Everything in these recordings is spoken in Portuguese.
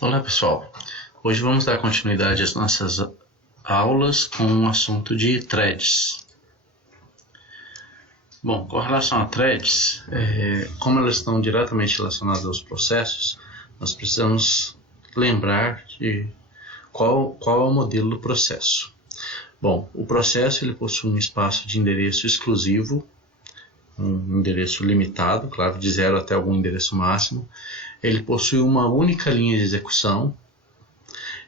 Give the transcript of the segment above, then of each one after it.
Olá pessoal, hoje vamos dar continuidade às nossas aulas com o assunto de threads. Bom, com relação a threads, como elas estão diretamente relacionadas aos processos, nós precisamos lembrar de qual é o modelo do processo. Bom, o processo ele possui um espaço de endereço exclusivo, um endereço limitado, claro, de 0 até algum endereço máximo. Ele possui uma única linha de execução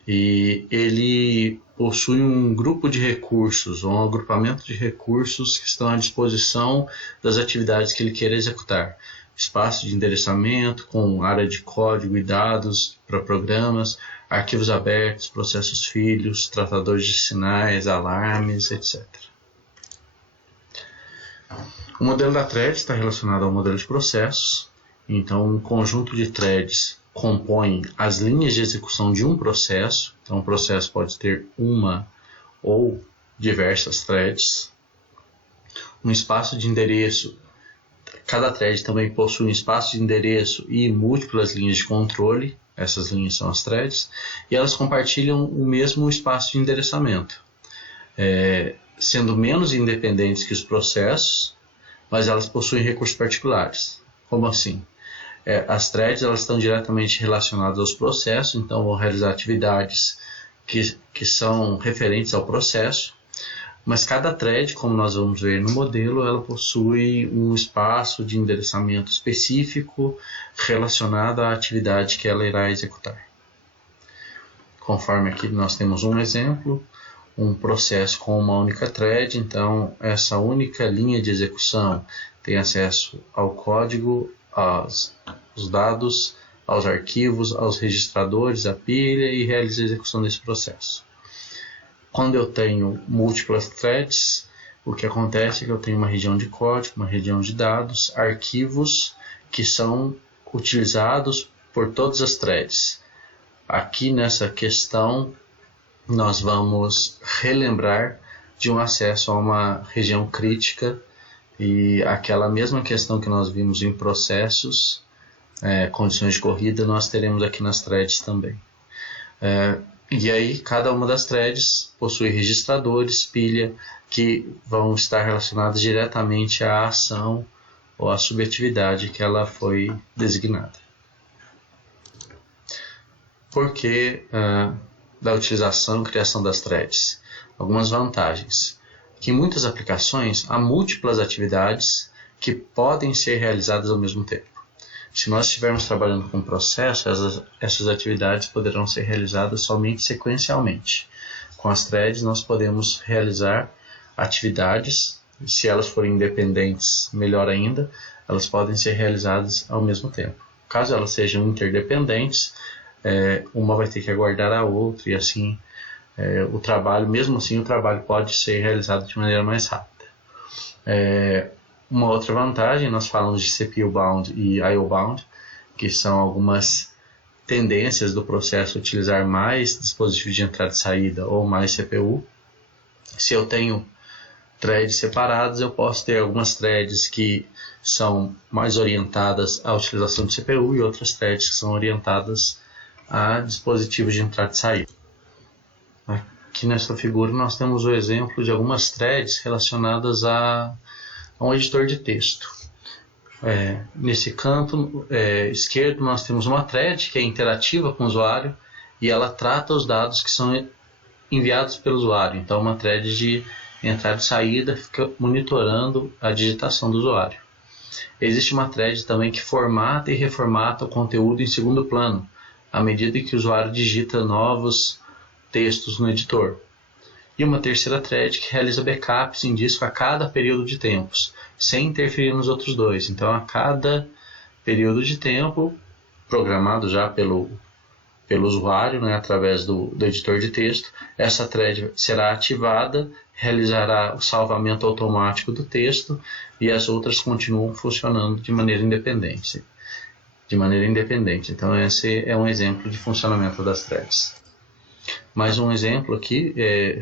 e ele possui um grupo de recursos ou um agrupamento de recursos que estão à disposição das atividades que ele queira executar. Espaço de endereçamento com área de código e dados para programas, arquivos abertos, processos filhos, tratadores de sinais, alarmes, etc. O modelo da thread está relacionado ao modelo de processos. Então, um conjunto de threads compõe as linhas de execução de um processo. Então, um processo pode ter uma ou diversas threads. Um espaço de endereço. Cada thread também possui um espaço de endereço e múltiplas linhas de controle. Essas linhas são as threads. E elas compartilham o mesmo espaço de endereçamento, sendo menos independentes que os processos, mas elas possuem recursos particulares. Como assim? As threads elas estão diretamente relacionadas aos processos, então vão realizar atividades que são referentes ao processo, mas cada thread, como nós vamos ver no modelo, ela possui um espaço de endereçamento específico relacionado à atividade que ela irá executar. Conforme aqui nós temos um exemplo, um processo com uma única thread, então essa única linha de execução tem acesso ao código, aos dados, aos arquivos, aos registradores, à pilha e realiza a execução desse processo. Quando eu tenho múltiplas threads, o que acontece é que eu tenho uma região de código, uma região de dados, arquivos que são utilizados por todas as threads. Aqui nessa questão nós vamos relembrar de um acesso a uma região crítica e aquela mesma questão que nós vimos em processos, condições de corrida, nós teremos aqui nas threads também. E aí cada uma das threads possui registradores, pilha, que vão estar relacionados diretamente à ação ou à subatividade que ela foi designada. Por que da utilização e criação das threads? Algumas vantagens. Que em muitas aplicações há múltiplas atividades que podem ser realizadas ao mesmo tempo. Se nós estivermos trabalhando com um processo, essas atividades poderão ser realizadas somente sequencialmente. Com as threads nós podemos realizar atividades, se elas forem independentes, melhor ainda, elas podem ser realizadas ao mesmo tempo. Caso elas sejam interdependentes, uma vai ter que aguardar a outra e assim o trabalho, mesmo assim o trabalho pode ser realizado de maneira mais rápida. Uma outra vantagem, nós falamos de CPU bound e IO bound, que são algumas tendências do processo utilizar mais dispositivos de entrada e saída ou mais CPU. Se eu tenho threads separadas, eu posso ter algumas threads que são mais orientadas à utilização de CPU e outras threads que são orientadas a dispositivos de entrada e saída. Aqui nesta figura nós temos o exemplo de algumas threads relacionadas a um editor de texto. Nesse canto esquerdo nós temos uma thread que é interativa com o usuário e ela trata os dados que são enviados pelo usuário. Então uma thread de entrada e saída fica monitorando a digitação do usuário. Existe uma thread também que formata e reformata o conteúdo em segundo plano, à medida que o usuário digita novos textos no editor. E uma terceira thread que realiza backups em disco a cada período de tempos, sem interferir nos outros dois. Então, a cada período de tempo, programado já pelo usuário, através do editor de texto, essa thread será ativada, realizará o salvamento automático do texto e as outras continuam funcionando de maneira independente. Então, esse é um exemplo de funcionamento das threads. Mais um exemplo aqui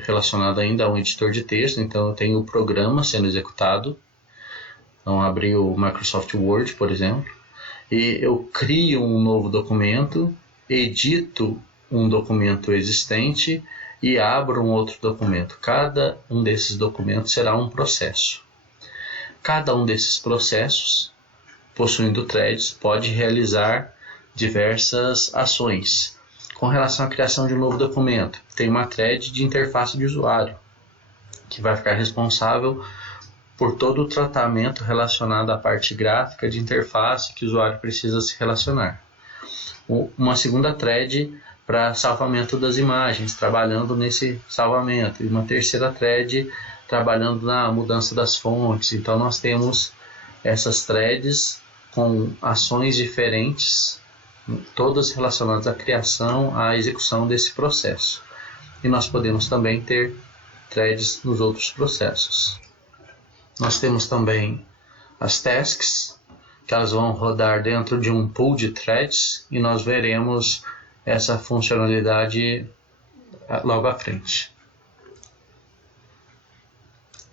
relacionado ainda a um editor de texto. Então eu tenho o programa sendo executado. Então abri o Microsoft Word, por exemplo, e eu crio um novo documento edito um documento existente e abro um outro documento. Cada um desses documentos será um processo. Cada um desses processos, possuindo threads, pode realizar diversas ações. Com relação à criação de um novo documento, tem uma thread de interface de usuário, que vai ficar responsável por todo o tratamento relacionado à parte gráfica de interface que o usuário precisa se relacionar. Uma segunda thread para salvamento das imagens, trabalhando nesse salvamento. E uma terceira thread trabalhando na mudança das fontes. Então nós temos essas threads com ações diferentes, todas relacionadas à criação, à execução desse processo. E nós podemos também ter threads nos outros processos. Nós temos também as tasks, que elas vão rodar dentro de um pool de threads, e nós veremos essa funcionalidade logo à frente.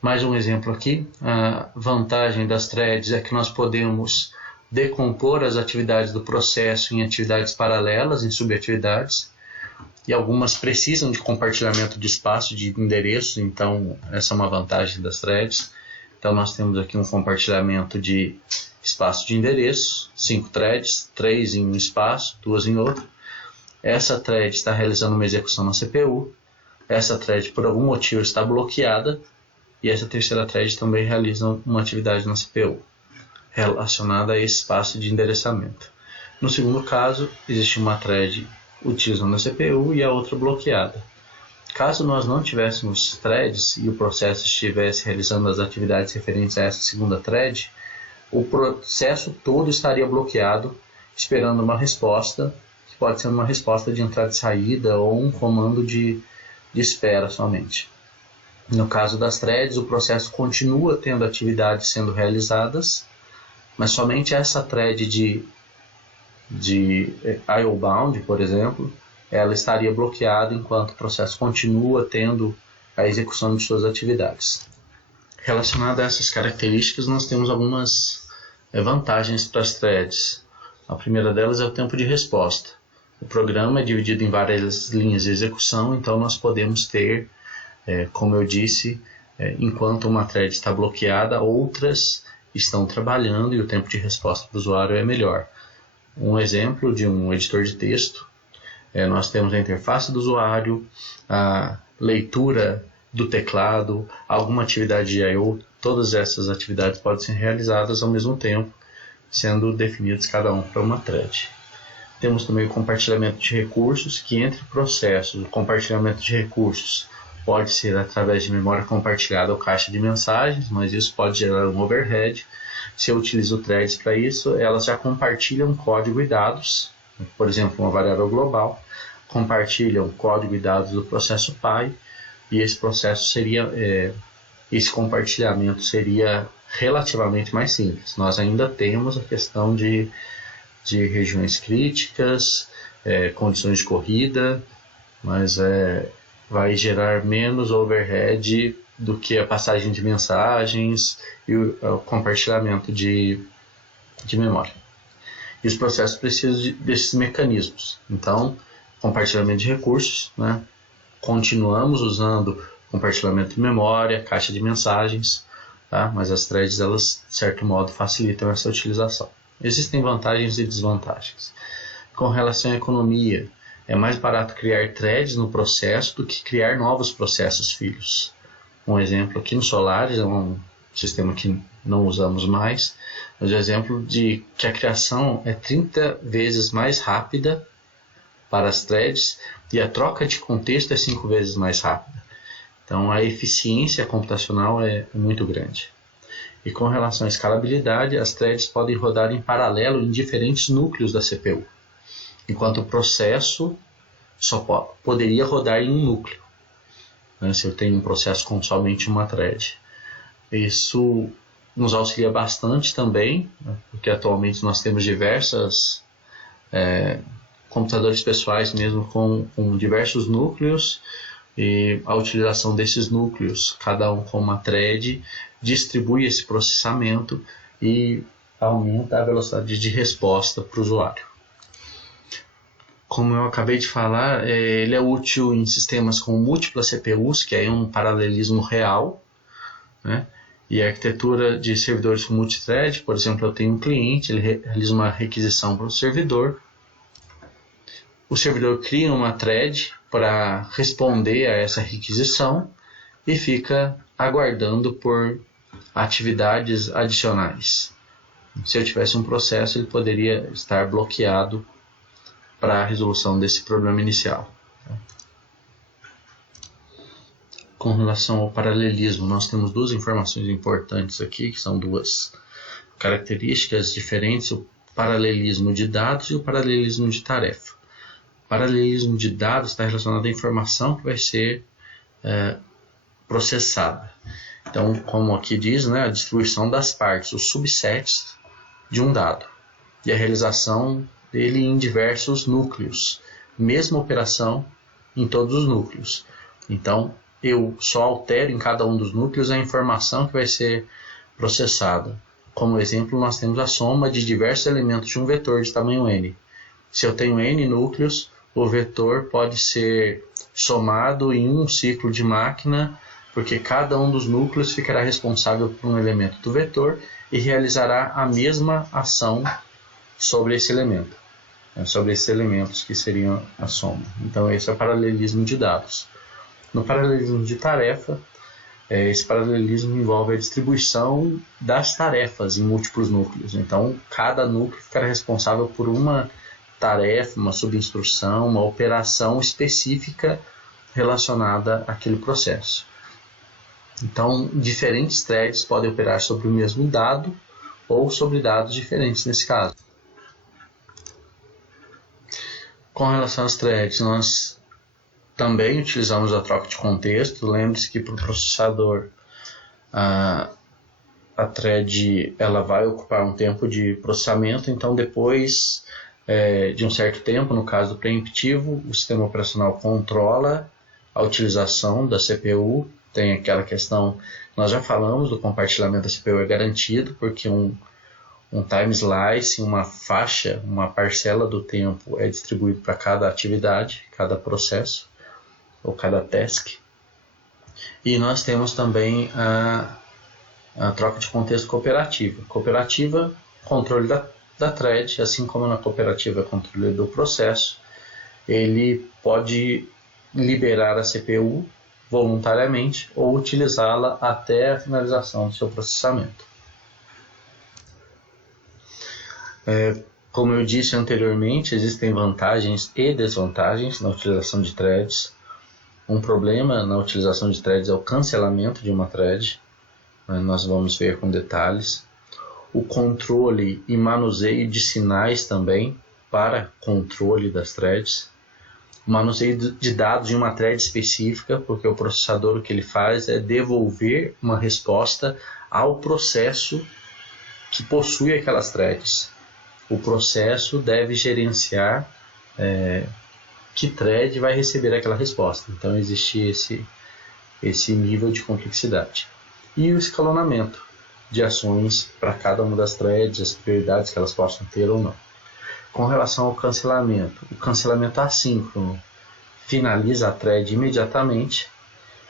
Mais um exemplo aqui. A vantagem das threads é que nós podemos decompor as atividades do processo em atividades paralelas, em subatividades, e algumas precisam de compartilhamento de espaço, de endereços, então essa é uma vantagem das threads. Então nós temos aqui um compartilhamento de espaço de endereço, 5 threads, 3 em um espaço, 2 em outro. Essa thread está realizando uma execução na CPU, essa thread por algum motivo está bloqueada, e essa terceira thread também realiza uma atividade na CPU, relacionada a esse espaço de endereçamento. No segundo caso, existe uma thread utilizando a CPU e a outra bloqueada. Caso nós não tivéssemos threads e o processo estivesse realizando as atividades referentes a essa segunda thread, o processo todo estaria bloqueado, esperando uma resposta, que pode ser uma resposta de entrada e saída ou um comando de espera somente. No caso das threads, o processo continua tendo atividades sendo realizadas, mas somente essa thread de IO-bound, por exemplo, ela estaria bloqueada enquanto o processo continua tendo a execução de suas atividades. Relacionado a essas características, nós temos algumas vantagens para as threads. A primeira delas é o tempo de resposta. O programa é dividido em várias linhas de execução, então nós podemos ter, como eu disse, enquanto uma thread está bloqueada, outras estão trabalhando e o tempo de resposta do usuário é melhor. Um exemplo de um editor de texto, nós temos a interface do usuário, a leitura do teclado, alguma atividade de I/O, todas essas atividades podem ser realizadas ao mesmo tempo, sendo definidas cada um para uma thread. Temos também o compartilhamento de recursos, que entre processos, o compartilhamento de recursos pode ser através de memória compartilhada ou caixa de mensagens, mas isso pode gerar um overhead. Se eu utilizo threads para isso, elas já compartilham código e dados, por exemplo, uma variável global, compartilham código e dados do processo pai, e esse processo seria, esse compartilhamento seria relativamente mais simples. Nós ainda temos a questão de regiões críticas, condições de corrida, mas vai gerar menos overhead do que a passagem de mensagens e o compartilhamento de memória. E os processos precisam desses mecanismos. Então, compartilhamento de recursos, né? Continuamos usando compartilhamento de memória, caixa de mensagens, tá? Mas as threads, elas, de certo modo, facilitam essa utilização. Existem vantagens e desvantagens. Com relação à economia, é mais barato criar threads no processo do que criar novos processos filhos. Um exemplo aqui no Solaris, é um sistema que não usamos mais, mas o exemplo de que a criação é 30 vezes mais rápida para as threads e a troca de contexto é 5 vezes mais rápida. Então a eficiência computacional é muito grande. E com relação à escalabilidade, as threads podem rodar em paralelo em diferentes núcleos da CPU, enquanto o processo só poderia rodar em um núcleo, né, se eu tenho um processo com somente uma thread. Isso nos auxilia bastante também, né, porque atualmente nós temos diversas computadores pessoais mesmo com diversos núcleos, e a utilização desses núcleos, cada um com uma thread, distribui esse processamento e aumenta a velocidade de resposta para o usuário. como eu acabei de falar, ele é útil em sistemas com múltiplas CPUs, que é um paralelismo real, né? E a arquitetura de servidores com multithread, por exemplo, eu tenho um cliente, ele realiza uma requisição para o servidor cria uma thread para responder a essa requisição e fica aguardando por atividades adicionais. Se eu tivesse um processo, ele poderia estar bloqueado para a resolução desse problema inicial. Com relação ao paralelismo, nós temos duas informações importantes aqui, que são duas características diferentes, o paralelismo de dados e o paralelismo de tarefa. O paralelismo de dados está relacionado à informação que vai ser processada. Então, como aqui diz, né, a distribuição das partes, os subsets de um dado, e a realização dele em diversos núcleos, mesma operação em todos os núcleos. Então, eu só altero em cada um dos núcleos a informação que vai ser processada. Como exemplo, nós temos a soma de diversos elementos de um vetor de tamanho n. Se eu tenho n núcleos, o vetor pode ser somado em um ciclo de máquina, porque cada um dos núcleos ficará responsável por um elemento do vetor e realizará a mesma ação sobre esse elemento, sobre esses elementos que seriam a soma. Então esse é o paralelismo de dados. No paralelismo de tarefa, esse paralelismo envolve a distribuição das tarefas em múltiplos núcleos. Então cada núcleo ficará responsável por uma tarefa, uma subinstrução, uma operação específica relacionada àquele processo. Então, diferentes threads podem operar sobre o mesmo dado ou sobre dados diferentes nesse caso. Com relação às threads, nós também utilizamos a troca de contexto. Lembre-se que para o processador a thread ela vai ocupar um tempo de processamento, então depois de um certo tempo, no caso do preemptivo, o sistema operacional controla a utilização da CPU. Tem aquela questão, nós já falamos do compartilhamento da CPU é garantido, porque um time slice, uma faixa, uma parcela do tempo é distribuído para cada atividade, cada processo, ou cada task. E nós temos também a troca de contexto cooperativa. Cooperativa, controle da thread, assim como na cooperativa controle do processo, ele pode liberar a CPU voluntariamente ou utilizá-la até a finalização do seu processamento. Como eu disse anteriormente, existem vantagens e desvantagens na utilização de threads. Um problema na utilização de threads é o cancelamento de uma thread. Nós vamos ver com detalhes. O controle e manuseio de sinais também para controle das threads. O manuseio de dados de uma thread específica, porque o processador o que ele faz é devolver uma resposta ao processo que possui aquelas threads. O processo deve gerenciar que thread vai receber aquela resposta. Então existe esse nível de complexidade. E o escalonamento de ações para cada uma das threads, as prioridades que elas possam ter ou não. Com relação ao cancelamento, o cancelamento assíncrono finaliza a thread imediatamente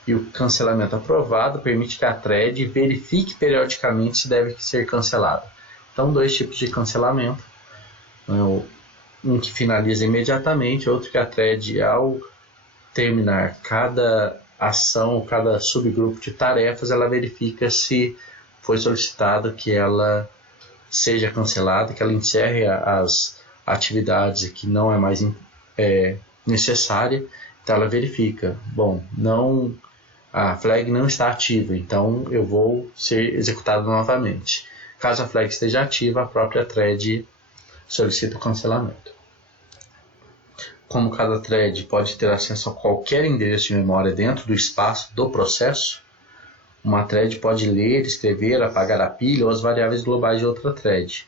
e o cancelamento aprovado permite que a thread verifique periodicamente se deve ser cancelada. Então, dois tipos de cancelamento, um que finaliza imediatamente, outro que a thread, ao terminar cada ação, cada subgrupo de tarefas, ela verifica se foi solicitado que ela seja cancelada, que ela encerre as atividades que não é mais necessária. Então ela verifica, a flag não está ativa, então eu vou ser executado novamente. Caso a flag esteja ativa, a própria thread solicita o cancelamento. Como cada thread pode ter acesso a qualquer endereço de memória dentro do espaço do processo, uma thread pode ler, escrever, apagar a pilha ou as variáveis globais de outra thread.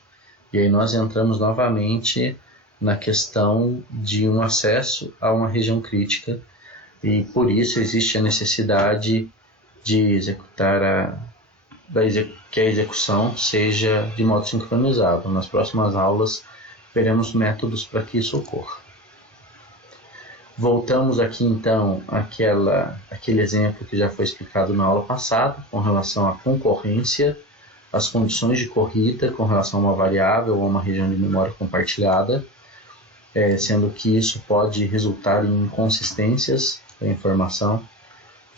E aí nós entramos novamente na questão de um acesso a uma região crítica, e por isso existe a necessidade de executar que a execução seja de modo sincronizado. Nas próximas aulas veremos métodos para que isso ocorra. Voltamos aqui então àquele exemplo que já foi explicado na aula passada, com relação à concorrência, as condições de corrida com relação a uma variável ou a uma região de memória compartilhada, sendo que isso pode resultar em inconsistências da informação.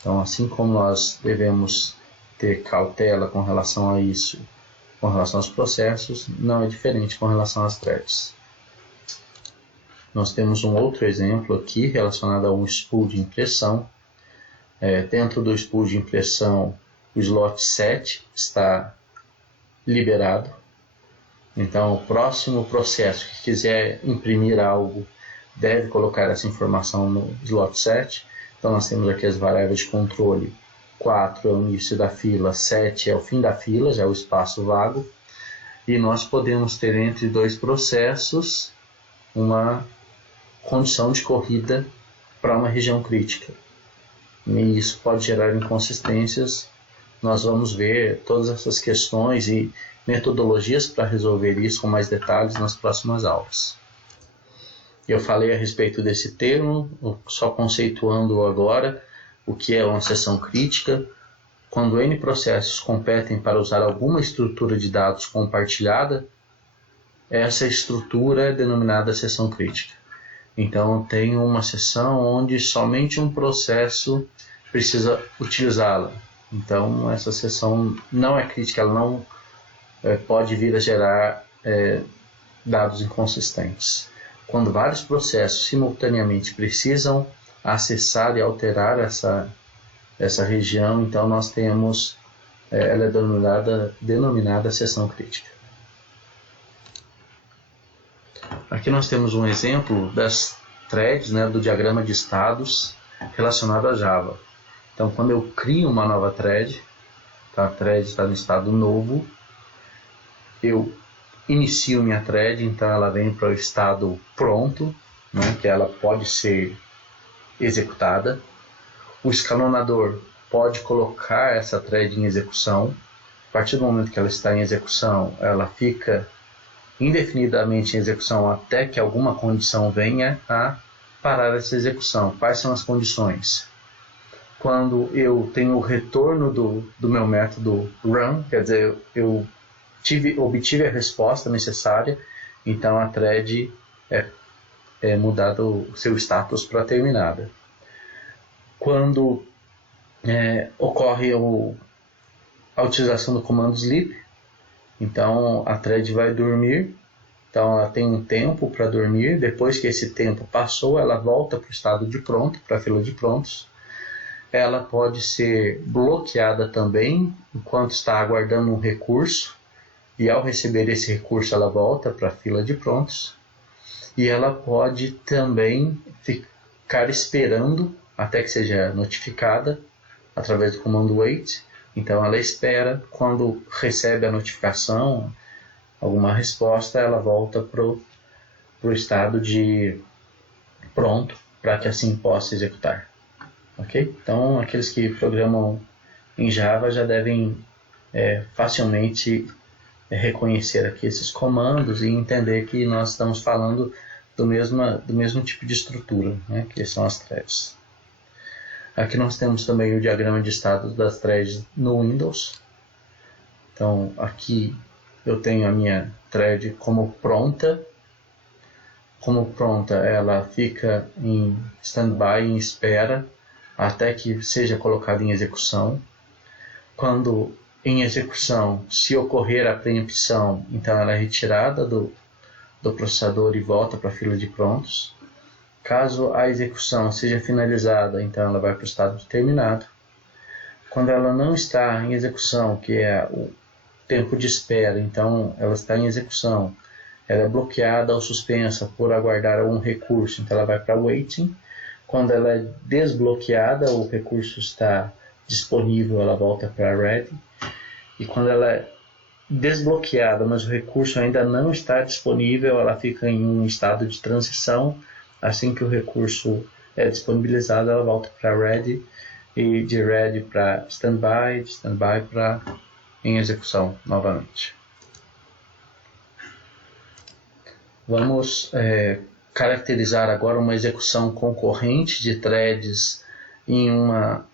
Então, assim como nós devemos ter cautela com relação a isso, com relação aos processos, não é diferente com relação às threads. Nós temos um outro exemplo aqui relacionado a um spool de impressão. Dentro do spool de impressão, o slot 7 está liberado. Então, o próximo processo que quiser imprimir algo deve colocar essa informação no slot 7. Então, nós temos aqui as variáveis de controle. 4 é o início da fila, 7 é o fim da fila, já é o espaço vago. E nós podemos ter entre dois processos uma condição de corrida para uma região crítica. E isso pode gerar inconsistências. Nós vamos ver todas essas questões e metodologias para resolver isso com mais detalhes nas próximas aulas. Eu falei a respeito desse termo, só conceituando agora o que é uma seção crítica. Quando N processos competem para usar alguma estrutura de dados compartilhada, essa estrutura é denominada seção crítica. Então, eu tenho uma seção onde somente um processo precisa utilizá-la. Então, essa seção não é crítica, ela não pode vir a gerar dados inconsistentes. Quando vários processos simultaneamente precisam acessar e alterar essa região, então nós temos, ela é denominada seção crítica. Aqui nós temos um exemplo das threads, do diagrama de estados relacionado a Java. Então, quando eu crio uma nova thread, a thread está no estado novo, eu inicio minha thread, então ela vem para o estado pronto, que ela pode ser executada. O escalonador pode colocar essa thread em execução. A partir do momento que ela está em execução, ela fica indefinidamente em execução até que alguma condição venha a parar essa execução. Quais são as condições? Quando eu tenho o retorno do meu método run, quer dizer, eu obtive a resposta necessária, então a thread é mudado o seu status para terminada. Quando ocorre a utilização do comando sleep, então a thread vai dormir, então ela tem um tempo para dormir. Depois que esse tempo passou, ela volta para o estado de pronto, para a fila de prontos. Ela pode ser bloqueada também enquanto está aguardando um recurso, e ao receber esse recurso ela volta para a fila de prontos. E ela pode também ficar esperando até que seja notificada através do comando wait. Então ela espera, quando recebe a notificação, alguma resposta, ela volta para o estado de pronto, para que assim possa executar. Ok? Então aqueles que programam em Java já devem facilmente reconhecer aqui esses comandos e entender que nós estamos falando do mesmo tipo de estrutura, que são as threads. Aqui nós temos também o diagrama de status das threads no Windows. Então aqui eu tenho a minha thread como pronta. Como pronta, ela fica em standby, em espera, até que seja colocada em execução. Quando em execução, se ocorrer a preempção, então ela é retirada do processador e volta para a fila de prontos. Caso a execução seja finalizada, então ela vai para o estado de terminado. Quando ela não está em execução, que é o tempo de espera, então ela está em execução, ela é bloqueada ou suspensa por aguardar algum recurso, então ela vai para waiting. Quando ela é desbloqueada, o recurso está disponível, ela volta para ready. E quando ela é desbloqueada, mas o recurso ainda não está disponível, ela fica em um estado de transição. Assim que o recurso é disponibilizado, ela volta para ready, e de ready para standby, de standby para em execução novamente. Vamos caracterizar agora uma execução concorrente de threads em uma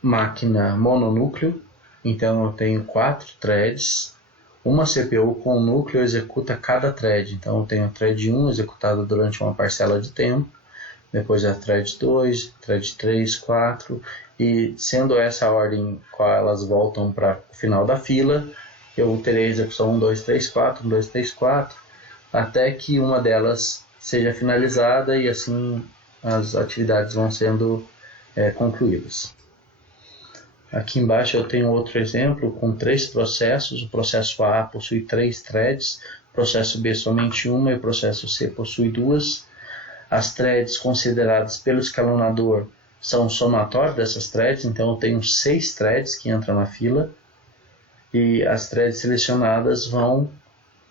máquina mononúcleo. Então eu tenho 4 threads, uma CPU com núcleo executa cada thread. Então eu tenho a thread 1 executada durante uma parcela de tempo, depois a thread 2, thread 3, 4, e sendo essa a ordem qual elas voltam para o final da fila, eu terei a execução 1, 2, 3, 4, 1, 2, 3, 4, até que uma delas seja finalizada e assim as atividades vão sendo concluídas. Aqui embaixo eu tenho outro exemplo com 3 processos. O processo A possui 3 threads, o processo B somente uma e o processo C possui 2. As threads consideradas pelo escalonador são o somatório dessas threads, então eu tenho 6 threads que entram na fila e as threads selecionadas vão,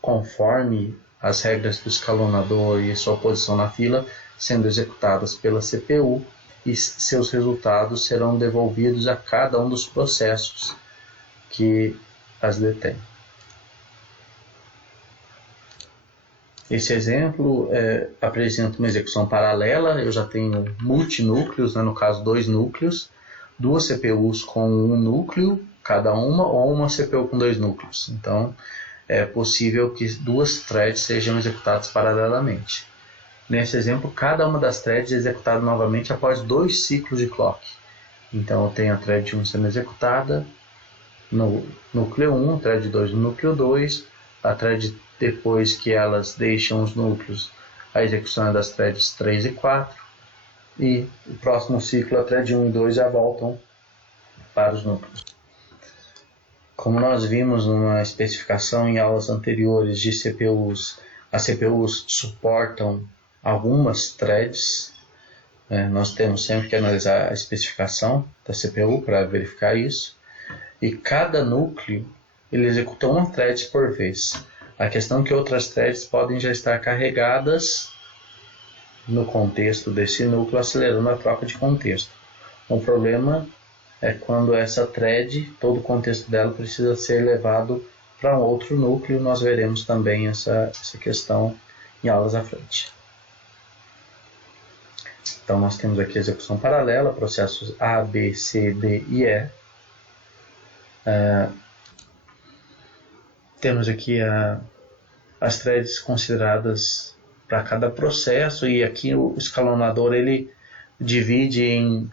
conforme as regras do escalonador e sua posição na fila, sendo executadas pela CPU e seus resultados serão devolvidos a cada um dos processos que as detêm. Esse exemplo apresenta uma execução paralela. Eu já tenho multinúcleos, no caso 2 núcleos, 2 CPUs com um núcleo cada uma, ou uma CPU com 2 núcleos. Então é possível que 2 threads sejam executadas paralelamente. Nesse exemplo, cada uma das threads é executada novamente após 2 ciclos de clock. Então eu tenho a thread 1 sendo executada no núcleo 1, a thread 2 no núcleo 2, a thread depois que elas deixam os núcleos, a execução é das threads 3 e 4, e o próximo ciclo, a thread 1 e 2 já voltam para os núcleos. Como nós vimos numa especificação em aulas anteriores de CPUs, as CPUs suportam algumas threads. Nós temos sempre que analisar a especificação da CPU para verificar isso. E cada núcleo ele executa uma thread por vez. A questão é que outras threads podem já estar carregadas no contexto desse núcleo, acelerando a troca de contexto. O problema é quando essa thread, todo o contexto dela precisa ser levado para um outro núcleo. Nós veremos também essa questão em aulas à frente. Então nós temos aqui a execução paralela, processos A, B, C, D e E. Temos aqui as threads consideradas para cada processo, e aqui o escalonador ele divide em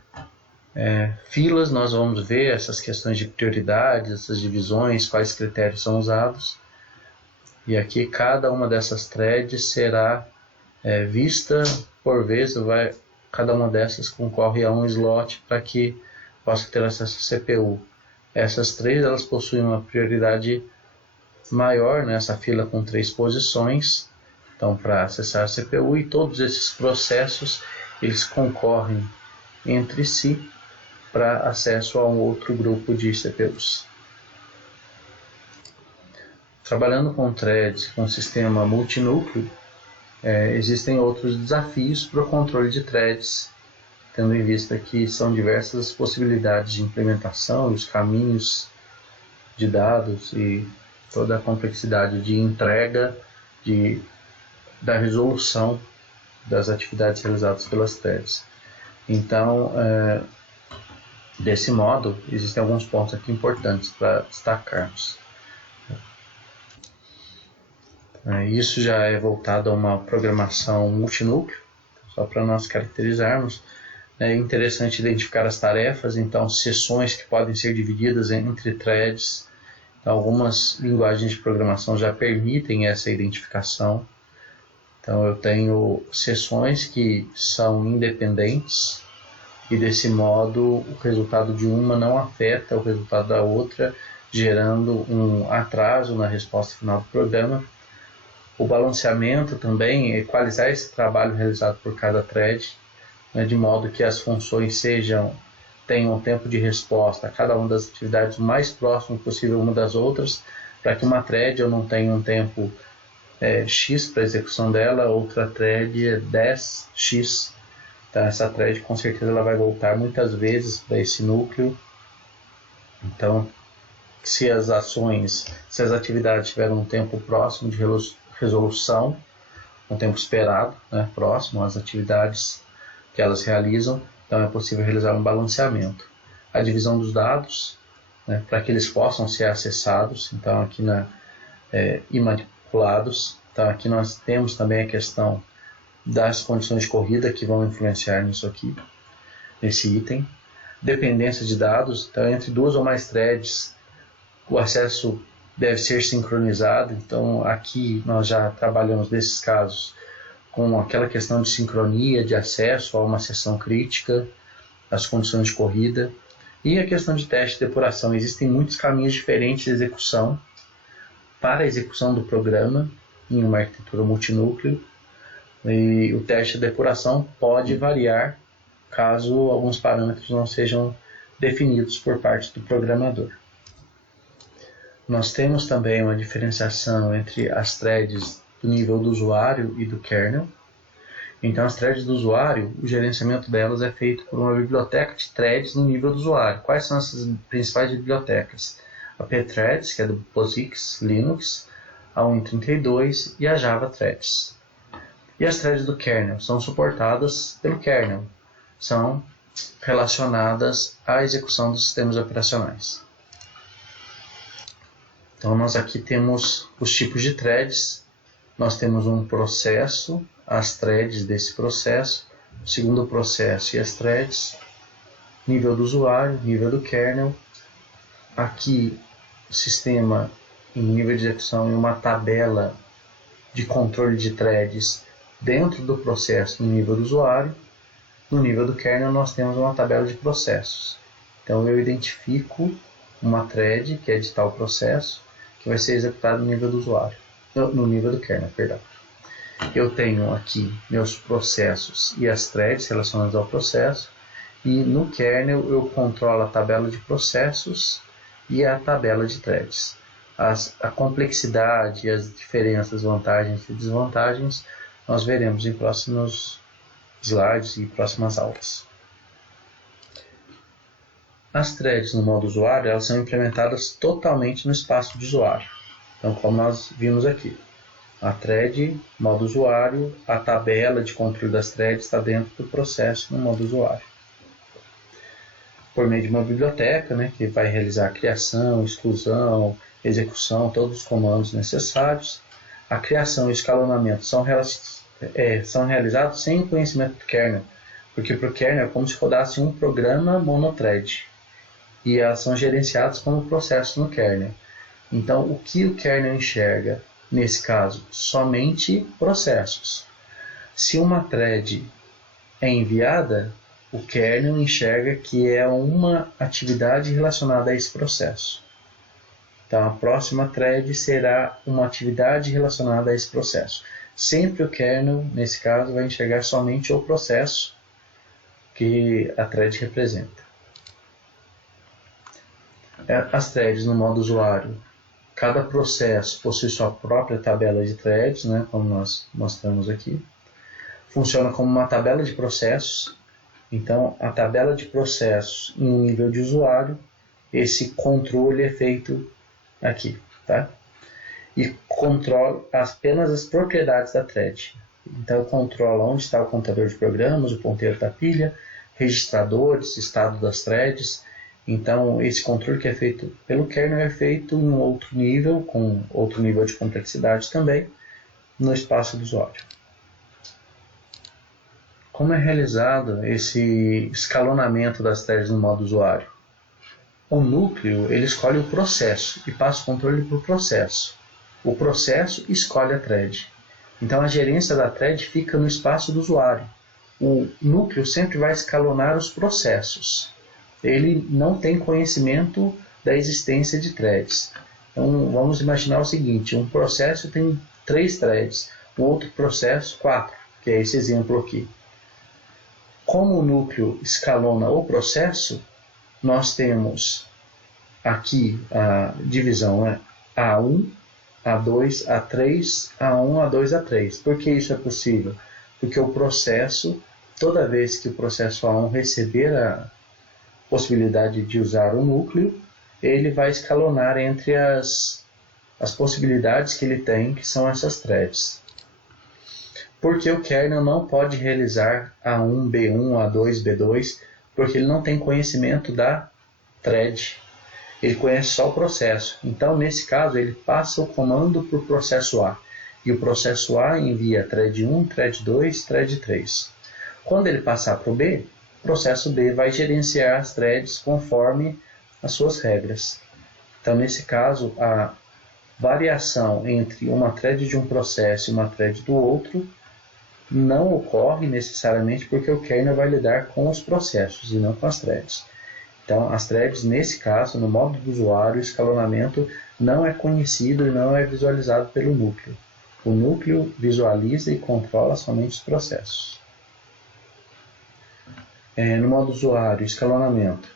filas. Nós vamos ver essas questões de prioridade, essas divisões, quais critérios são usados. E aqui cada uma dessas threads será vista por vez, cada uma dessas concorre a um slot para que possa ter acesso à CPU. Essas 3 elas possuem uma prioridade maior nessa fila com 3 posições, então para acessar a CPU, e todos esses processos eles concorrem entre si para acesso a um outro grupo de CPUs. Trabalhando com threads com sistema multinúcleo, existem outros desafios para o controle de threads, tendo em vista que são diversas as possibilidades de implementação, os caminhos de dados e toda a complexidade de entrega da resolução das atividades realizadas pelas threads. Então, desse modo, existem alguns pontos aqui importantes para destacarmos. Isso já é voltado a uma programação multinúcleo, só para nós caracterizarmos. É interessante identificar as tarefas, então sessões que podem ser divididas entre threads. Algumas linguagens de programação já permitem essa identificação. Então eu tenho sessões que são independentes e desse modo o resultado de uma não afeta o resultado da outra, gerando um atraso na resposta final do programa. O balanceamento também, equalizar esse trabalho realizado por cada thread, de modo que as funções tenham um tempo de resposta a cada uma das atividades o mais próximo possível uma das outras, para que uma thread eu não tenha um tempo X para a execução dela, outra thread é 10X. Então essa thread com certeza ela vai voltar muitas vezes para esse núcleo. Então, se as atividades tiverem um tempo próximo de resolução, um tempo esperado, né, próximo às atividades que elas realizam, então é possível realizar um balanceamento. A divisão dos dados, né, para que eles possam ser acessados, então aqui e manipulados. Então aqui nós temos também a questão das condições de corrida que vão influenciar nisso aqui, nesse item. Dependência de dados, então entre duas ou mais threads o acesso deve ser sincronizado, então aqui nós já trabalhamos nesses casos com aquela questão de sincronia de acesso a uma sessão crítica, as condições de corrida e a questão de teste de depuração. Existem muitos caminhos diferentes de execução para a execução do programa em uma arquitetura multinúcleo, e o teste de depuração pode variar caso alguns parâmetros não sejam definidos por parte do programador. Nós temos também uma diferenciação entre as threads do nível do usuário e do kernel. Então, as threads do usuário, o gerenciamento delas é feito por uma biblioteca de threads no nível do usuário. Quais são essas principais bibliotecas? A pthreads, que é do POSIX Linux, a Win32 e a Java Threads. E as threads do kernel são suportadas pelo kernel, são relacionadas à execução dos sistemas operacionais. Então nós aqui temos os tipos de threads, nós temos um processo, as threads desse processo, o segundo processo e as threads, nível do usuário, nível do kernel, aqui o sistema em nível de execução e uma tabela de controle de threads dentro do processo no nível do usuário. No nível do kernel nós temos uma tabela de processos. Então eu identifico uma thread que é de tal processo que vai ser executado no nível do usuário, no nível do kernel, perdão. Eu tenho aqui meus processos e as threads relacionadas ao processo, e no kernel eu controlo a tabela de processos e a tabela de threads. A complexidade, as diferenças, vantagens e desvantagens nós veremos em próximos slides e próximas aulas. As threads no modo usuário, elas são implementadas totalmente no espaço de usuário. Então, como nós vimos aqui, a thread, modo usuário, a tabela de controle das threads está dentro do processo no modo usuário. Por meio de uma biblioteca, né, que vai realizar a criação, exclusão, execução, todos os comandos necessários. A criação e o escalonamento são realizados sem o conhecimento do kernel, porque para o kernel é como se rodasse um programa monothread, e elas são gerenciadas como processo no kernel. Então, o que o kernel enxerga, nesse caso? Somente processos. Se uma thread é enviada, o kernel enxerga que é uma atividade relacionada a esse processo. Então, a próxima thread será uma atividade relacionada a esse processo. Sempre o kernel, nesse caso, vai enxergar somente o processo que a thread representa. As threads no modo usuário, cada processo possui sua própria tabela de threads, né, como nós mostramos aqui. Funciona como uma tabela de processos. Então, a tabela de processos em um nível de usuário, esse controle é feito aqui, tá? E controla apenas as propriedades da thread. Então, controla onde está o contador de programas, o ponteiro da pilha, registradores, estado das threads. Então, esse controle que é feito pelo kernel é feito em um outro nível, com outro nível de complexidade também, no espaço do usuário. Como é realizado esse escalonamento das threads no modo usuário? O núcleo ele escolhe o processo e passa o controle para o processo. O processo escolhe a thread. Então a gerência da thread fica no espaço do usuário. O núcleo sempre vai escalonar os processos. Ele não tem conhecimento da existência de threads. Então vamos imaginar o seguinte: um processo tem 3 threads, o outro processo 4, que é esse exemplo aqui. Como o núcleo escalona o processo, nós temos aqui a divisão, né? A1, A2, A3, A1, A2, A3. Por que isso é possível? Porque o processo, toda vez que o processo A1 receber a possibilidade de usar o núcleo, ele vai escalonar entre as possibilidades que ele tem, que são essas threads. porque o kernel não pode realizar A1, B1, A2, B2, porque ele não tem conhecimento da thread. Ele conhece só o processo. Então, nesse caso, ele passa o comando para o processo A. E o processo A envia thread 1, thread 2, thread 3. Quando ele passar para o B, o processo B vai gerenciar as threads conforme as suas regras. Então, nesse caso, a variação entre uma thread de um processo e uma thread do outro não ocorre necessariamente porque o kernel vai lidar com os processos e não com as threads. Então, as threads, nesse caso, no modo do usuário, o escalonamento não é conhecido e não é visualizado pelo núcleo. O núcleo visualiza e controla somente os processos. No modo usuário, o escalonamento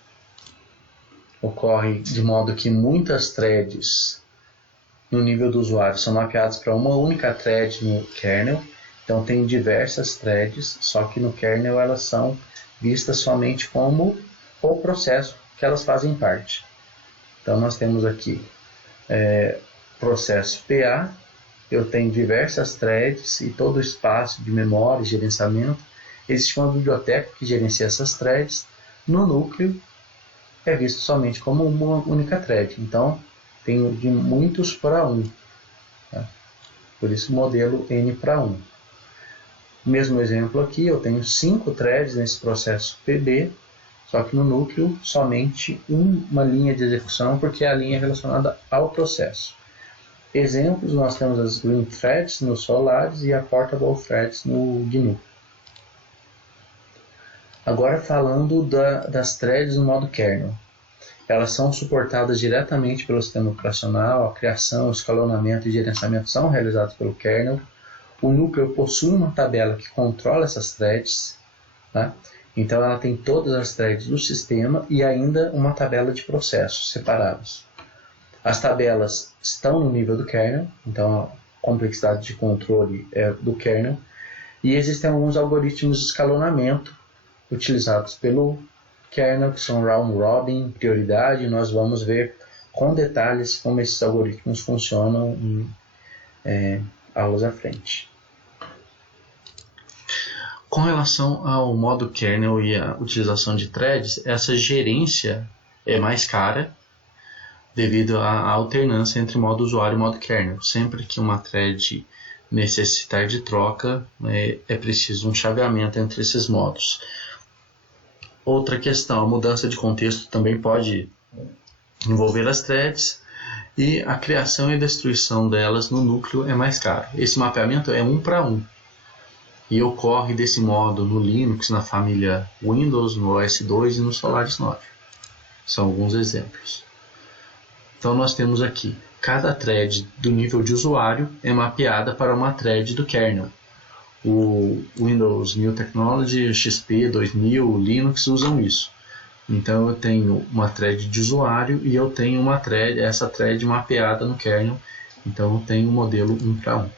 ocorre de modo que muitas threads no nível do usuário são mapeadas para uma única thread no kernel. Então, tem diversas threads, só que no kernel elas são vistas somente como o processo que elas fazem parte. Então, nós temos aqui processo PA, eu tenho diversas threads e todo o espaço de memória e gerenciamento. Existe uma biblioteca que gerencia essas threads. No núcleo, é visto somente como uma única thread. Então, tenho de muitos para 1. Tá? Por isso, o modelo N para 1. Mesmo exemplo aqui, eu tenho 5 threads nesse processo PB, só que no núcleo somente uma linha de execução, porque é a linha relacionada ao processo. Exemplos, nós temos as Green Threads no Solaris e a Portable Threads no GNU. Agora falando das threads no modo kernel. Elas são suportadas diretamente pelo sistema operacional, a criação, o escalonamento e gerenciamento são realizados pelo kernel. O núcleo possui uma tabela que controla essas threads, tá? Então ela tem todas as threads do sistema e ainda uma tabela de processos separados. As tabelas estão no nível do kernel, então a complexidade de controle é do kernel, e existem alguns algoritmos de escalonamento utilizados pelo kernel, que são round robin, prioridade, e nós vamos ver com detalhes como esses algoritmos funcionam em aulas à frente. Com relação ao modo kernel e a utilização de threads, essa gerência é mais cara devido à alternância entre modo usuário e modo kernel. Sempre que uma thread necessitar de troca, é preciso um chaveamento entre esses modos. Outra questão, a mudança de contexto também pode envolver as threads e a criação e destruição delas no núcleo é mais caro. Esse mapeamento é 1 para 1 e ocorre desse modo no Linux, na família Windows, no OS 2 e no Solaris 9. São alguns exemplos. Então nós temos aqui, cada thread do nível de usuário é mapeada para uma thread do kernel. O Windows New Technology, o XP 2000, o Linux usam isso. Então eu tenho uma thread de usuário e eu tenho uma thread, essa thread mapeada no kernel. Então eu tenho um modelo 1 para 1.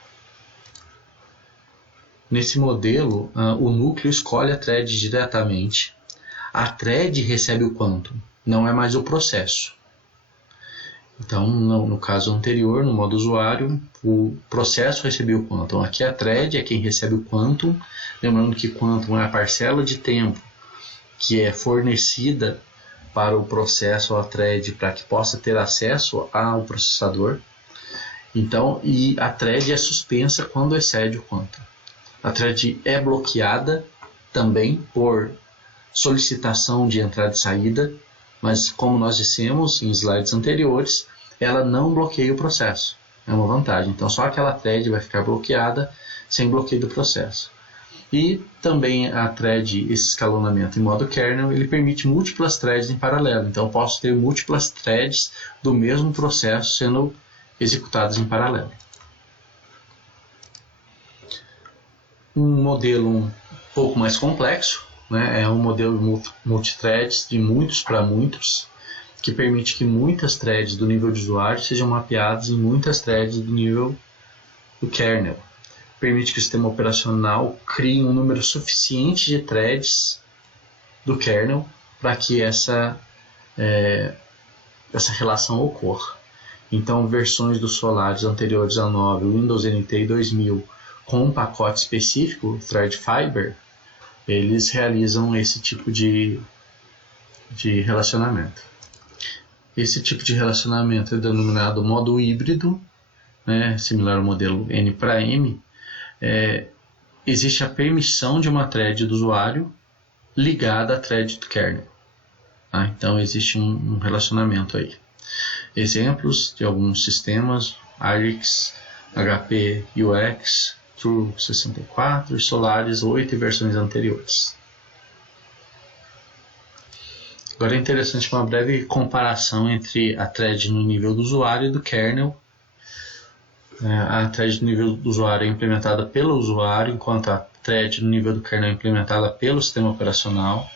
Nesse modelo, o núcleo escolhe a thread diretamente. A thread recebe o quantum, não é mais o processo. Então, no caso anterior, no modo usuário, o processo recebeu o quantum. Aqui a thread é quem recebe o quantum. Lembrando que quantum é a parcela de tempo que é fornecida para o processo ou a thread para que possa ter acesso ao processador. Então, e a thread é suspensa quando excede o quantum. A thread é bloqueada também por solicitação de entrada e saída, mas como nós dissemos em slides anteriores, ela não bloqueia o processo. É uma vantagem. Então só aquela thread vai ficar bloqueada sem bloqueio do processo. E também a thread, esse escalonamento em modo kernel, ele permite múltiplas threads em paralelo. Então eu posso ter múltiplas threads do mesmo processo sendo executadas em paralelo. Um modelo um pouco mais complexo, né? É um modelo multithreads de muitos para muitos, que permite que muitas threads do nível de usuário sejam mapeadas em muitas threads do nível do kernel. Permite que o sistema operacional crie um número suficiente de threads do kernel para que essa relação ocorra. Então, versões do Solaris anteriores a 9, Windows NT 2000, com um pacote específico, Threadfiber, eles realizam esse tipo de relacionamento. Esse tipo de relacionamento é denominado modo híbrido, né, similar ao modelo N para M. Existe a permissão de uma thread do usuário ligada à thread do kernel. Tá? Então existe um relacionamento aí. Exemplos de alguns sistemas: Arix, HP UX, True64, Solaris 8 e versões anteriores. Agora é interessante uma breve comparação entre a thread no nível do usuário e do kernel. A thread no nível do usuário é implementada pelo usuário, enquanto a thread no nível do kernel é implementada pelo sistema operacional.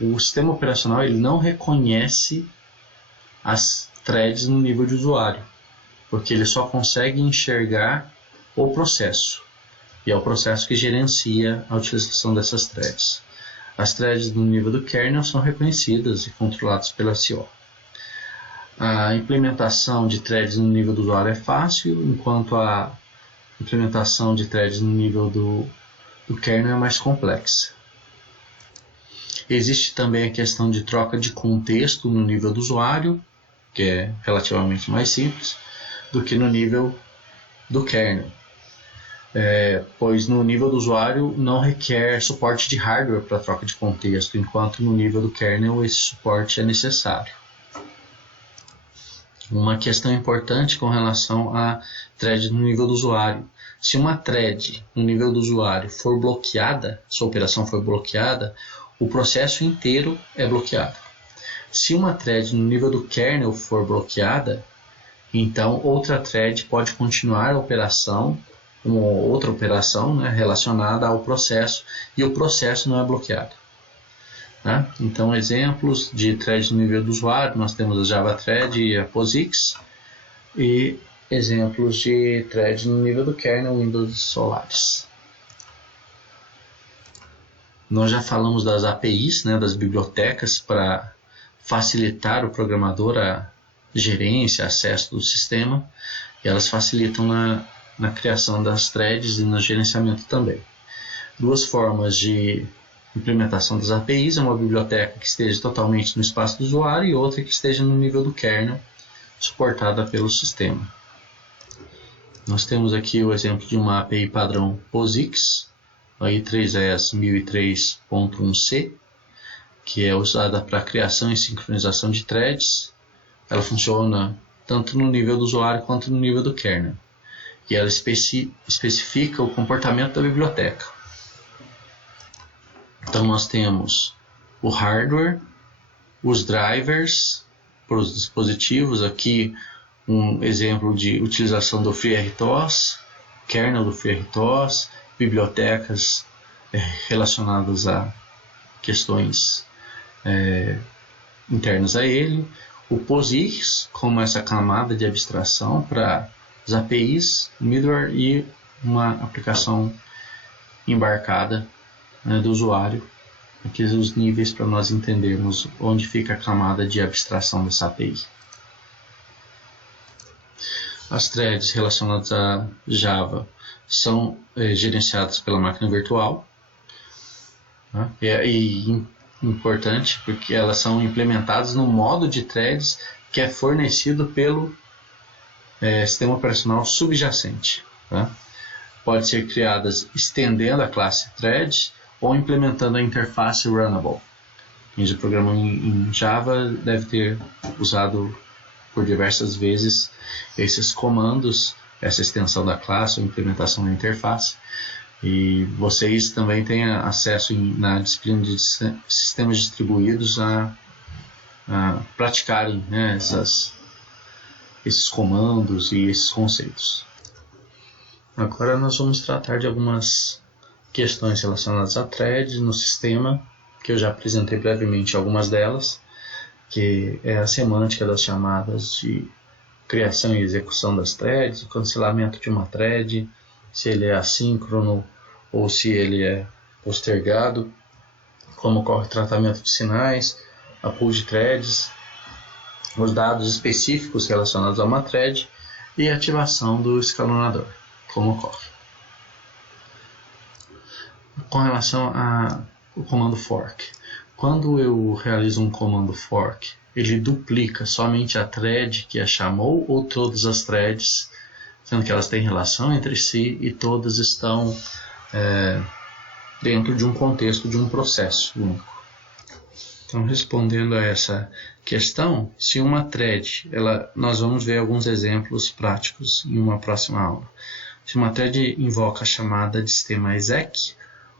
O sistema operacional ele não reconhece as threads no nível de usuário, porque ele só consegue enxergar o processo, e é o processo que gerencia a utilização dessas threads. As threads no nível do kernel são reconhecidas e controladas pela CO. A implementação de threads no nível do usuário é fácil, enquanto a implementação de threads no nível do kernel é mais complexa. Existe também a questão de troca de contexto no nível do usuário, que é relativamente mais simples do que no nível do kernel. Pois no nível do usuário não requer suporte de hardware para troca de contexto, enquanto no nível do kernel esse suporte é necessário. Uma questão importante com relação à thread no nível do usuário: se uma thread no nível do usuário for bloqueada, sua operação for bloqueada, o processo inteiro é bloqueado. Se uma thread no nível do kernel for bloqueada, então outra thread pode continuar a operação, uma outra operação, né, relacionada ao processo, e o processo não é bloqueado. Né? Então, exemplos de thread no nível do usuário, nós temos a Java Thread e a POSIX, e exemplos de thread no nível do kernel, Windows e Solaris. Nós já falamos das APIs, né, das bibliotecas, para facilitar o programador a gerência, acesso do sistema, e elas facilitam na criação das threads e no gerenciamento também. Duas formas de implementação das APIs: é uma biblioteca que esteja totalmente no espaço do usuário e outra que esteja no nível do kernel, suportada pelo sistema. Nós temos aqui o exemplo de uma API padrão POSIX, a I3ES 1003.1c, que é usada para criação e sincronização de threads. Ela funciona tanto no nível do usuário quanto no nível do kernel. E ela especifica o comportamento da biblioteca. Então nós temos o hardware, os drivers para os dispositivos, aqui um exemplo de utilização do FreeRTOS, kernel do FreeRTOS, bibliotecas relacionadas a questões internas a ele, o POSIX como essa camada de abstração para as APIs, middleware e uma aplicação embarcada, né, do usuário. Aqui os níveis para nós entendermos onde fica a camada de abstração dessa API. As threads relacionadas a Java são gerenciadas pela máquina virtual, né, e importante porque elas são implementadas no modo de threads que é fornecido pelo sistema operacional subjacente. Tá? Pode ser criadas estendendo a classe thread ou implementando a interface runnable. Quem já programou em Java deve ter usado por diversas vezes esses comandos, essa extensão da classe ou implementação da interface. E vocês também têm acesso na disciplina de sistemas distribuídos a praticarem, né, esses comandos e esses conceitos. Agora nós vamos tratar de algumas questões relacionadas a threads no sistema, que eu já apresentei brevemente algumas delas, que é a semântica das chamadas de criação e execução das threads, o cancelamento de uma thread, se ele é assíncrono ou se ele é postergado, como ocorre o tratamento de sinais, a pool de threads, os dados específicos relacionados a uma thread e a ativação do escalonador, como ocorre. com relação ao comando fork. Quando eu realizo um comando fork, ele duplica somente a thread que a chamou ou todas as threads, sendo que elas têm relação entre si e todas estão dentro de um contexto de um processo único. Então, respondendo a essa questão, se uma thread, nós vamos ver alguns exemplos práticos em uma próxima aula. Se uma thread invoca a chamada de sistema exec,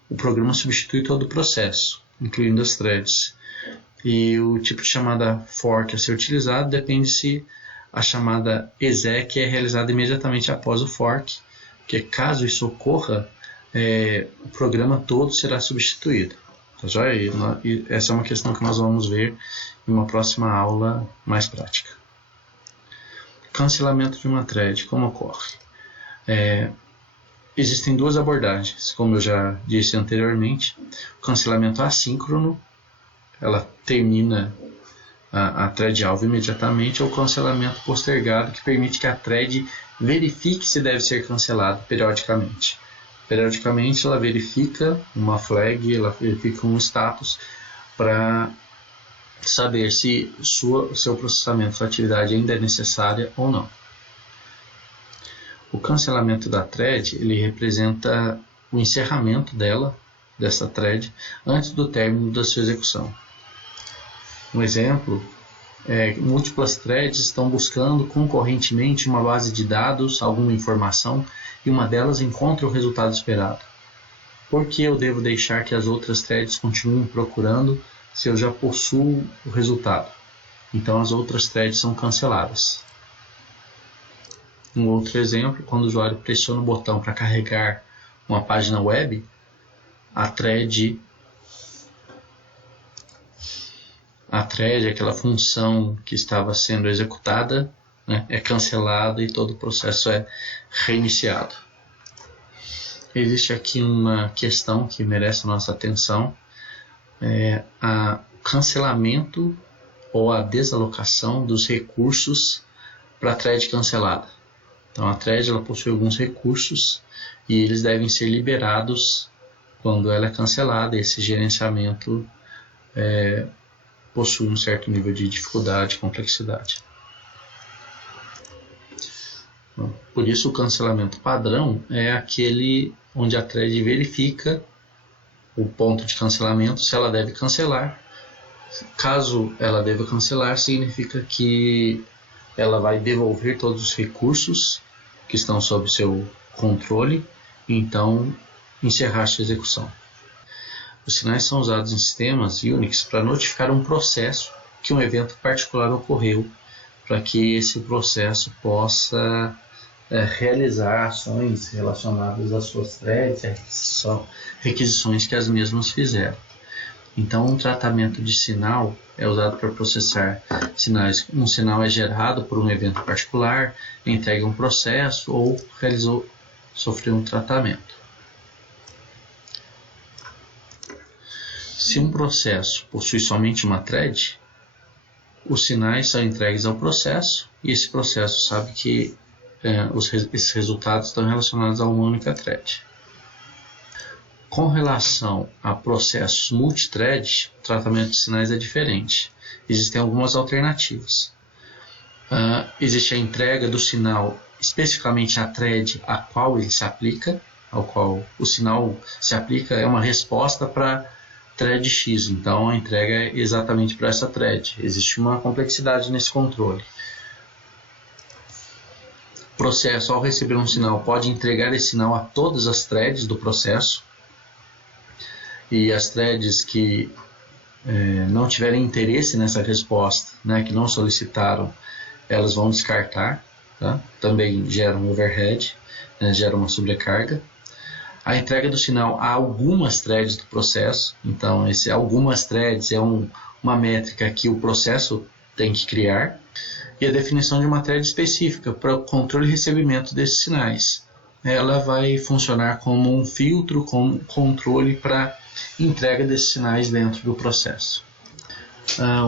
o programa substitui todo o processo, incluindo as threads. E o tipo de chamada fork a ser utilizado depende se a chamada exec é realizada imediatamente após o fork, porque caso isso ocorra, o programa todo será substituído. Tá joia? E essa é uma questão que nós vamos ver em uma próxima aula mais prática. Cancelamento de uma thread, como ocorre? Existem duas abordagens, como eu já disse anteriormente. O cancelamento assíncrono, ela termina a thread alvo imediatamente, ou o cancelamento postergado, que permite que a thread verifique se deve ser cancelada periodicamente. Periodicamente ela verifica uma flag, ela verifica um status para saber se seu processamento da atividade ainda é necessária ou não. O cancelamento da thread, ele representa o encerramento dessa thread, antes do término da sua execução. Um exemplo múltiplas threads estão buscando concorrentemente uma base de dados, alguma informação, e uma delas encontra o resultado esperado. Por que eu devo deixar que as outras threads continuem procurando se eu já possuo o resultado? Então as outras threads são canceladas. Um outro exemplo, quando o usuário pressiona o botão para carregar uma página web, a thread, aquela função que estava sendo executada, é cancelada e todo o processo é reiniciado. Existe aqui uma questão que merece a nossa atenção, o cancelamento ou a desalocação dos recursos para a thread cancelada. Então a thread ela possui alguns recursos e eles devem ser liberados quando ela é cancelada. Esse gerenciamento possui um certo nível de dificuldade e complexidade. Por isso o cancelamento padrão é aquele onde a thread verifica o ponto de cancelamento, se ela deve cancelar. Caso ela deva cancelar, significa que ela vai devolver todos os recursos que estão sob seu controle e então encerrar sua execução. Os sinais são usados em sistemas Unix para notificar um processo que um evento particular ocorreu, para que esse processo possa realizar ações relacionadas às suas threads, requisições que as mesmas fizeram. Então, um tratamento de sinal é usado para processar sinais. Um sinal é gerado por um evento particular, entrega um processo ou sofreu um tratamento. Se um processo possui somente uma thread, os sinais são entregues ao processo e esse processo sabe que esses resultados estão relacionados a uma única thread. Com relação a processos multithread, o tratamento de sinais é diferente. Existem algumas alternativas. Existe a entrega do sinal especificamente à thread a qual ele se aplica, ao qual o sinal se aplica, é uma resposta para thread X, então a entrega é exatamente para essa thread. Existe uma complexidade nesse controle. O processo, ao receber um sinal, pode entregar esse sinal a todas as threads do processo, e as threads que não tiverem interesse nessa resposta, que não solicitaram, elas vão descartar, tá? Também gera um overhead, gera uma sobrecarga. A entrega do sinal a algumas threads do processo, então algumas threads é uma métrica que o processo tem que criar, e a definição de uma thread específica para o controle e recebimento desses sinais. Ela vai funcionar como um filtro, como controle para entrega desses sinais dentro do processo.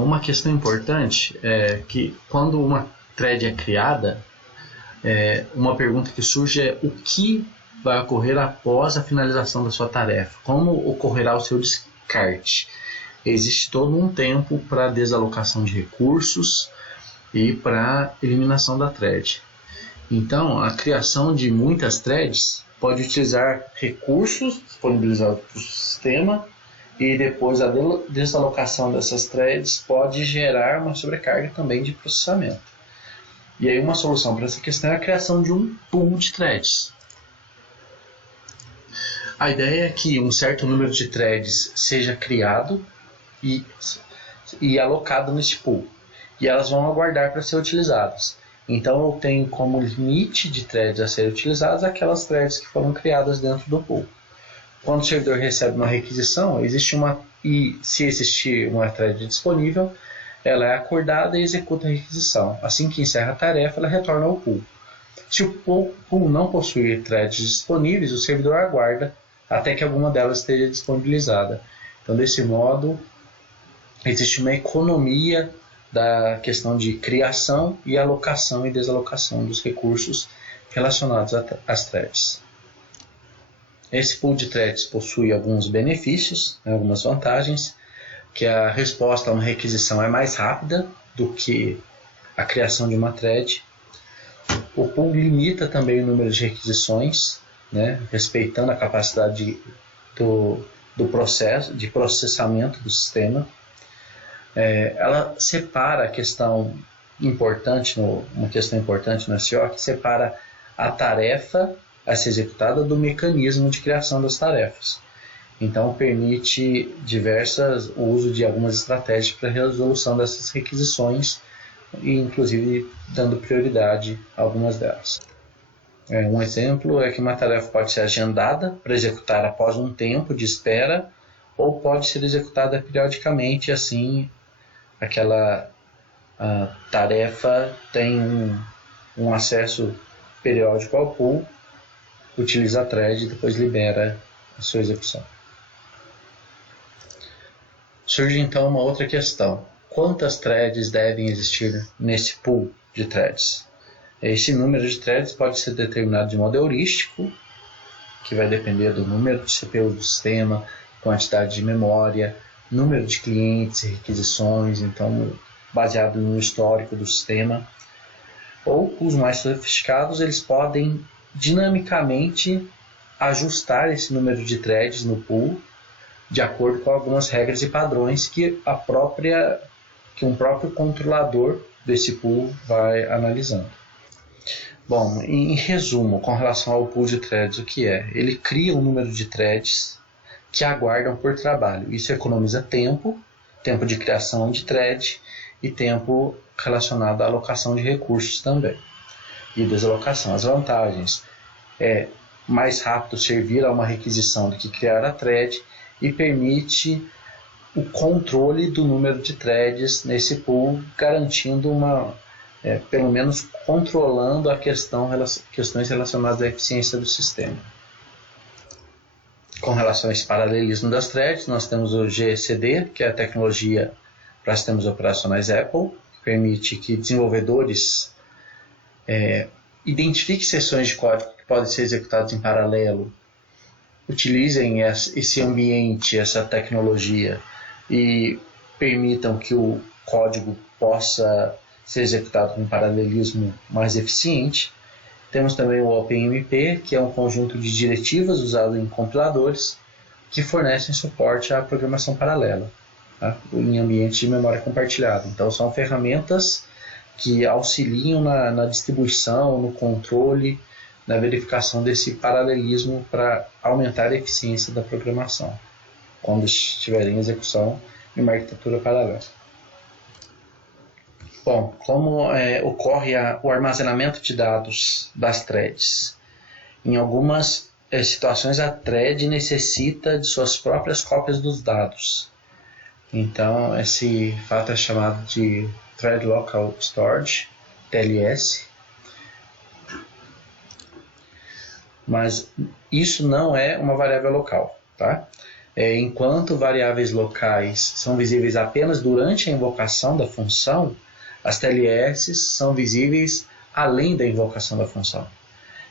Uma questão importante é que quando uma thread é criada, uma pergunta que surge é o que vai ocorrer após a finalização da sua tarefa. Como ocorrerá o seu descarte? Existe todo um tempo para desalocação de recursos e para eliminação da thread. Então, a criação de muitas threads pode utilizar recursos disponibilizados para o sistema, e depois a desalocação dessas threads pode gerar uma sobrecarga também de processamento. E aí uma solução para essa questão é a criação de um pool de threads. A ideia é que um certo número de threads seja criado e alocado nesse pool, e elas vão aguardar para ser utilizadas. Então eu tenho como limite de threads a serem utilizadas aquelas threads que foram criadas dentro do pool. Quando o servidor recebe uma requisição, e se existir uma thread disponível, ela é acordada e executa a requisição. Assim que encerra a tarefa, ela retorna ao pool. Se o pool não possuir threads disponíveis, o servidor aguarda até que alguma delas esteja disponibilizada. Então, desse modo, existe uma economia da questão de criação e alocação e desalocação dos recursos relacionados às threads. Esse pool de threads possui alguns benefícios, algumas vantagens, que a resposta a uma requisição é mais rápida do que a criação de uma thread. O pool limita também o número de requisições, respeitando a capacidade do processo de processamento do sistema. Ela separa uma questão importante no SEO, que separa a tarefa a ser executada do mecanismo de criação das tarefas. Então permite o uso de algumas estratégias para a resolução dessas requisições, e inclusive dando prioridade a algumas delas. Um exemplo é que uma tarefa pode ser agendada para executar após um tempo de espera, ou pode ser executada periodicamente, assim aquela tarefa tem um acesso periódico ao pool, utiliza a thread e depois libera a sua execução. Surge então uma outra questão: quantas threads devem existir nesse pool de threads? Esse número de threads pode ser determinado de modo heurístico, que vai depender do número de CPU do sistema, quantidade de memória, número de clientes e requisições, então baseado no histórico do sistema. Ou os mais sofisticados, eles podem dinamicamente ajustar esse número de threads no pool de acordo com algumas regras e padrões que um próprio controlador desse pool vai analisando. Bom, em resumo, com relação ao pool de threads, o que é? Ele cria um número de threads que aguardam por trabalho. Isso economiza tempo de criação de thread e tempo relacionado à alocação de recursos também. E desalocação. As vantagens é mais rápido servir a uma requisição do que criar a thread, e permite o controle do número de threads nesse pool, garantindo pelo menos controlando questões relacionadas à eficiência do sistema. Com relação a esse paralelismo das threads, nós temos o GCD, que é a tecnologia para sistemas operacionais Apple, que permite que desenvolvedores identifiquem seções de código que podem ser executadas em paralelo, utilizem esse ambiente, essa tecnologia, e permitam que o código possa ser executado com um paralelismo mais eficiente. Temos também o OpenMP, que é um conjunto de diretivas usado em compiladores que fornecem suporte à programação paralela, em ambientes de memória compartilhada. Então são ferramentas que auxiliam na distribuição, no controle, na verificação desse paralelismo para aumentar a eficiência da programação, quando estiver em execução em uma arquitetura paralela. Bom, como ocorre o armazenamento de dados das threads? Em algumas situações, a thread necessita de suas próprias cópias dos dados. Então, esse fato é chamado de Thread Local Storage, TLS. Mas isso não é uma variável local, tá? Enquanto variáveis locais são visíveis apenas durante a invocação da função, as TLS são visíveis além da invocação da função.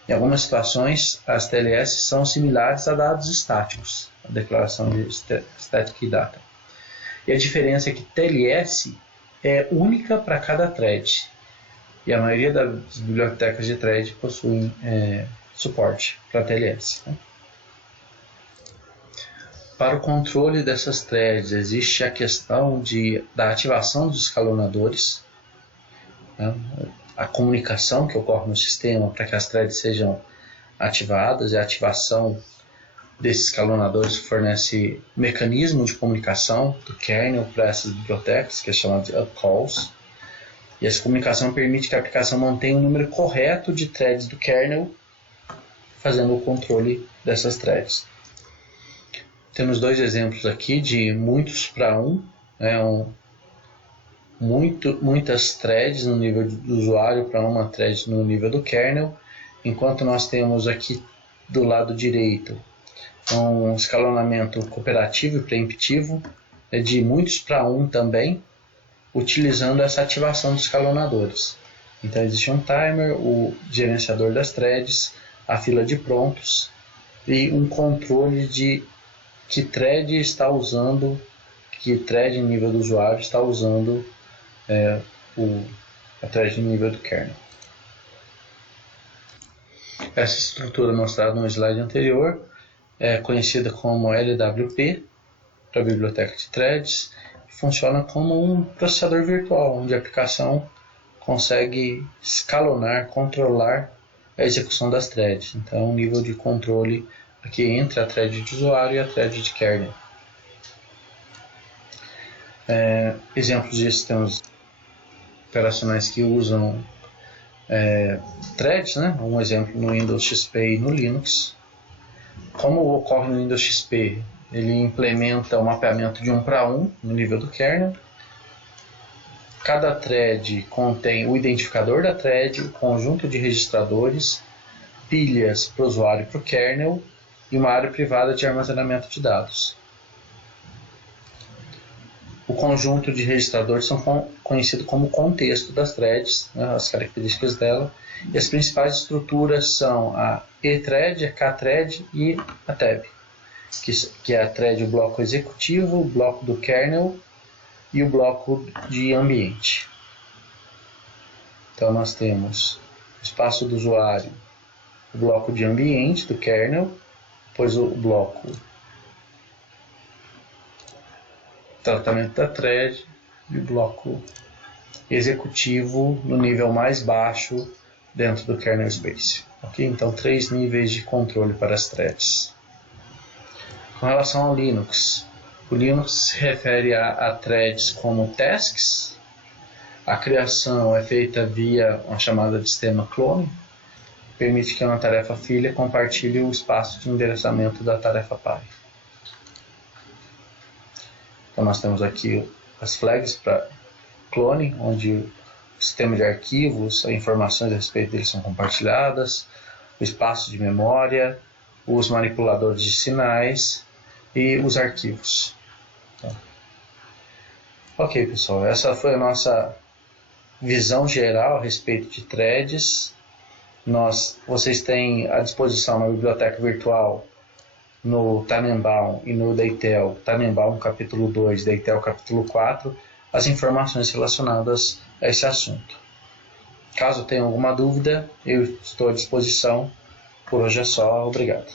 Em algumas situações, as TLS são similares a dados estáticos, a declaração de Static Key Data. E a diferença é que TLS é única para cada thread, e a maioria das bibliotecas de thread possuem suporte para TLS. Né? Para o controle dessas threads, existe a questão da ativação dos escalonadores, né? A comunicação que ocorre no sistema para que as threads sejam ativadas, e a ativação desses escalonadores fornece mecanismo de comunicação do kernel para essas bibliotecas, que é chamado de upcalls. E essa comunicação permite que a aplicação mantenha o número correto de threads do kernel, fazendo o controle dessas threads. Temos dois exemplos aqui de muitos para um, né, muitas threads no nível do usuário para uma thread no nível do kernel, enquanto nós temos aqui do lado direito um escalonamento cooperativo e preemptivo, de muitos para um também, utilizando essa ativação dos escalonadores. Então existe um timer, o gerenciador das threads, a fila de prontos e um controle de que thread está usando, que thread em nível do usuário está usando a thread em nível do kernel. Essa estrutura mostrada no slide anterior é conhecida como LWP, para a biblioteca de threads, e funciona como um processador virtual, onde a aplicação consegue escalonar, controlar a execução das threads. Então, um nível de controle aqui entre a thread de usuário e a thread de kernel. Exemplos de sistemas operacionais que usam threads, né? Um exemplo no Windows XP e no Linux. Como ocorre no Windows XP, ele implementa o mapeamento de 1 para 1 no nível do kernel. Cada thread contém o identificador da thread, o conjunto de registradores, pilhas para o usuário e para o kernel e uma área privada de armazenamento de dados. O conjunto de registradores são conhecido como contexto das threads, né, as características dela, e as principais estruturas são a E-thread, a K-thread e a tab, que é a thread, o bloco executivo, o bloco do kernel e o bloco de ambiente. Então nós temos o espaço do usuário, o bloco de ambiente do kernel, depois o bloco tratamento da thread e o bloco executivo no nível mais baixo dentro do kernel space. Okay? Então 3 níveis de controle para as threads. Com relação ao Linux, o Linux se refere a threads como tasks. A criação é feita via uma chamada de sistema clone, permite que uma tarefa filha compartilhe o espaço de endereçamento da tarefa pai. Então nós temos aqui as flags para clone, onde o sistema de arquivos, as informações a respeito deles são compartilhadas, o espaço de memória, os manipuladores de sinais e os arquivos. Então, ok, pessoal, essa foi a nossa visão geral a respeito de threads. Vocês têm à disposição na biblioteca virtual, no Tannenbaum e no Deitel, Tannenbaum capítulo 2, Deitel capítulo 4, as informações relacionadas a esse assunto. Caso tenha alguma dúvida, eu estou à disposição. Por hoje é só. Obrigado.